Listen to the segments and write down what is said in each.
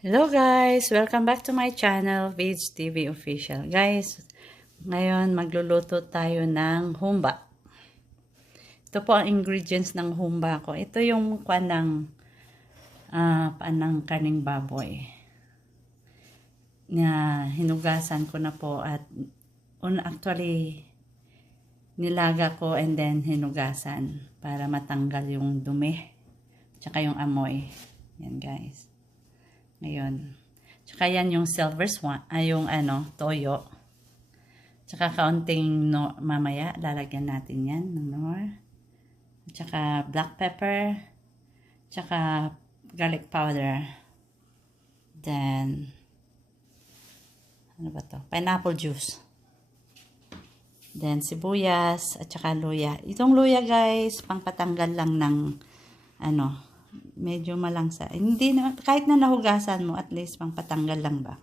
Hello guys! Welcome back to my channel, Vage TV Official. Guys, ngayon magluluto tayo ng humba. Ito po ang ingredients ng humba ko. Ito yung panang karning baboy. Na hinugasan ko na po at actually nilaga ko and then hinugasan para matanggal yung dumi tsaka yung amoy. Yan guys. Ngayon. Tsaka yan yung silver swan, yung toyo. Tsaka kaunting mamaya, lalagyan natin yan ng nor. Tsaka black pepper. Tsaka garlic powder. Then, ano ba to? Pineapple juice. Then, sibuyas at tsaka luya. Itong luya guys, pangpatanggal lang ng medyo malangsa. Hindi na, kahit na nahugasan mo, at least pang patanggal lang ba.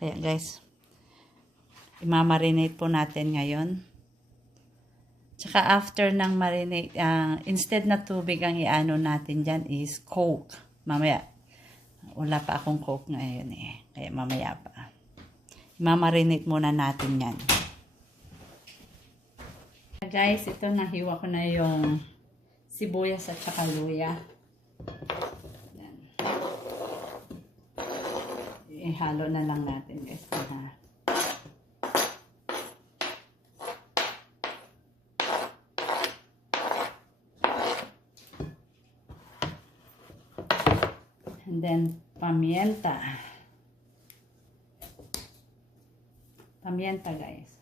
Kaya guys, imamarinate po natin ngayon. Tsaka after ng marinate, instead na tubig ang iano natin dyan is Coke. Mamaya, wala pa akong Coke ngayon eh. Kaya mamaya pa. Imamarinate muna natin yan. Guys, ito nahiwa ko na yung sibuyas at tsaka luya. Yan. Ihalo na lang natin guys. And then pamienta. Pamienta guys.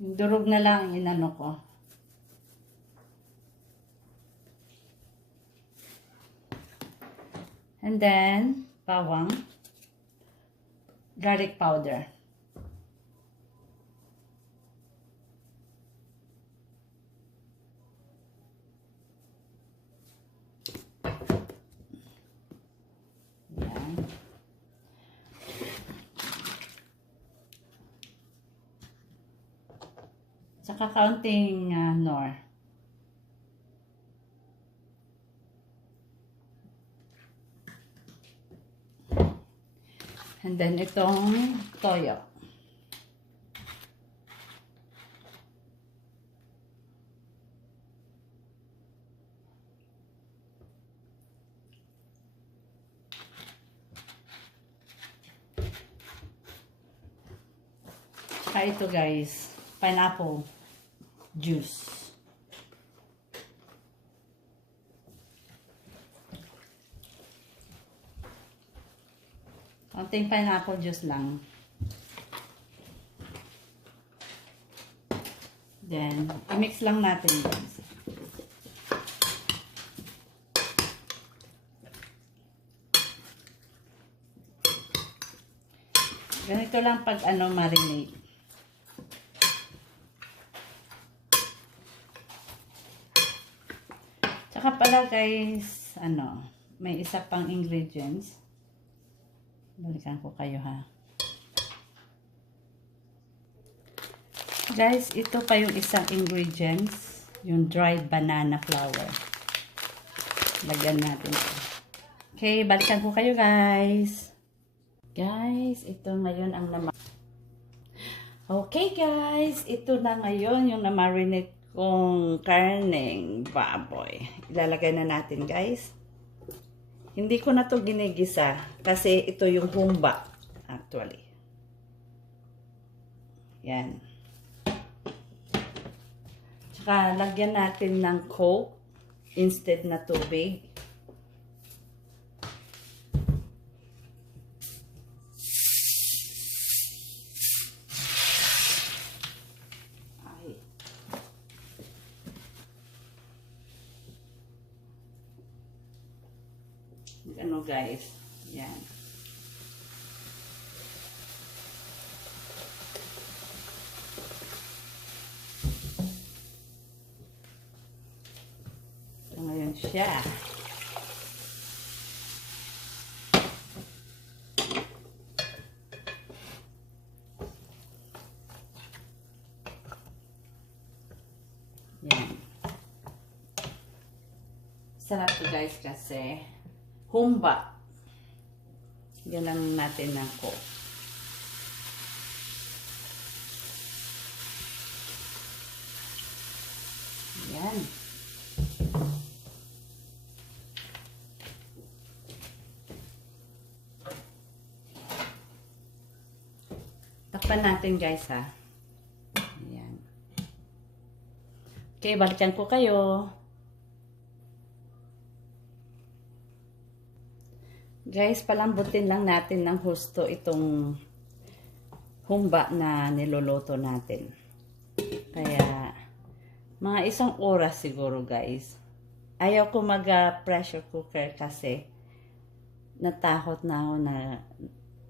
Yung durog na lang inano ko. And then, bawang, garlic powder. Yan. Saka kaunting nor. And then, itong toyo. Saka ito guys, pineapple juice. Konting pineapple juice lang. Then, i-mix lang natin guys. Ganito lang pag marinate. Tsaka pala guys, may isa pang ingredients. Balikan ko kayo ha. Guys, ito pa yung isang ingredients. Yung dried banana flour. Lagyan natin ito. Okay, balikan ko kayo guys. Guys, ito ngayon ang Okay guys, ito na ngayon yung na-marinate kong karneng baboy. Ilalagay na natin guys. Hindi ko na to ginigisa kasi ito yung humba actually. Yan. Tsaka lagyan natin ng Coke instead na tubig. Guys, yan. So, ngayon siya. Yan. Sarap to guys kasi humba. Galang natin ng coke. Yan. Takpan natin guys ha. Ayan. Okay, balikan ko kayo. Guys, palambutin lang natin ng husto itong humba na niluluto natin. Kaya, mga 1 oras siguro guys. Ayaw ko mag-pressure cooker kasi natakot na ako na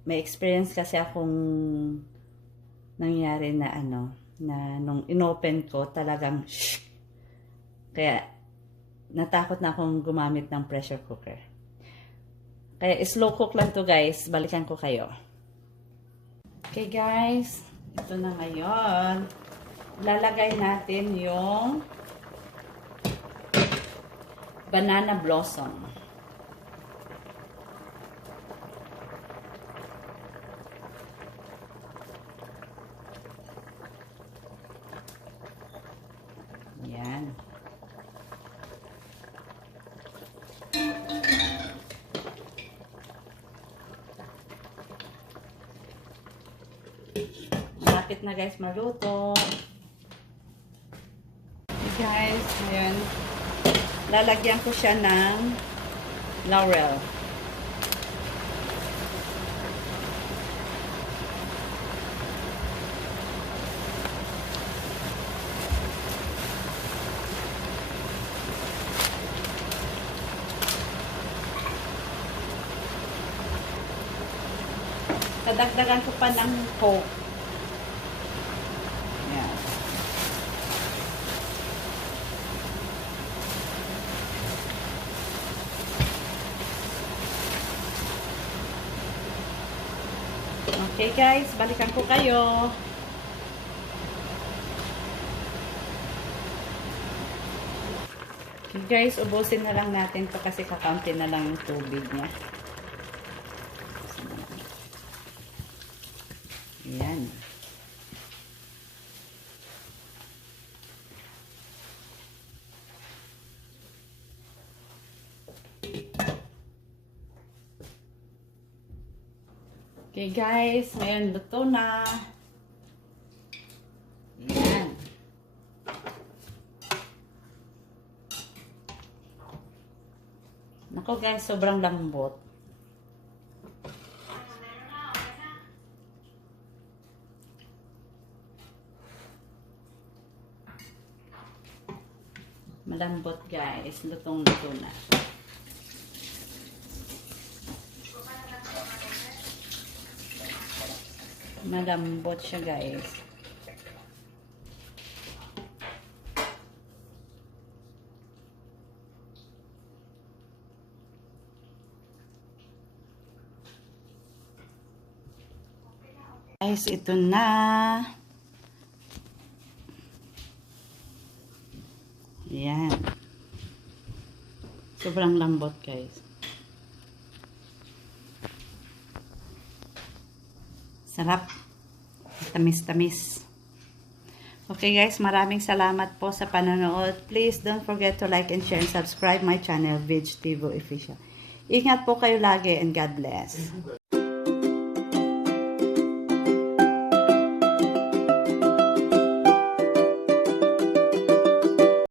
may experience kasi akong nangyari na na nung inopen ko talagang shh. Kaya, natakot na akong gumamit ng pressure cooker. Kaya slow cook lang to guys. Balikan ko kayo. Okay guys. Ito na ngayon. Lalagay natin yung banana blossom. Yan. Malapit na guys maluto. Okay guys, ayan. Lalagyan ko siya ng laurel. Kadagdagan ko pa ng coke. Yan. Okay guys, balikan ko kayo. Okay guys, ubusin na lang natin to kasi kakaunti na lang yung tubig niya. Ayan. Okay guys, ngayon luto na. Ayan. Nako guys, sobrang lambot. Malambot guys, lutong-luto na. Malambot siya guys. Guys, ito na. Yan. Sobrang lambot guys. Sarap. Tamis-tamis. Okay guys, maraming salamat po sa panonood. Please don't forget to like and share and subscribe my channel, Veg TV Official. Ingat po kayo lagi and God bless.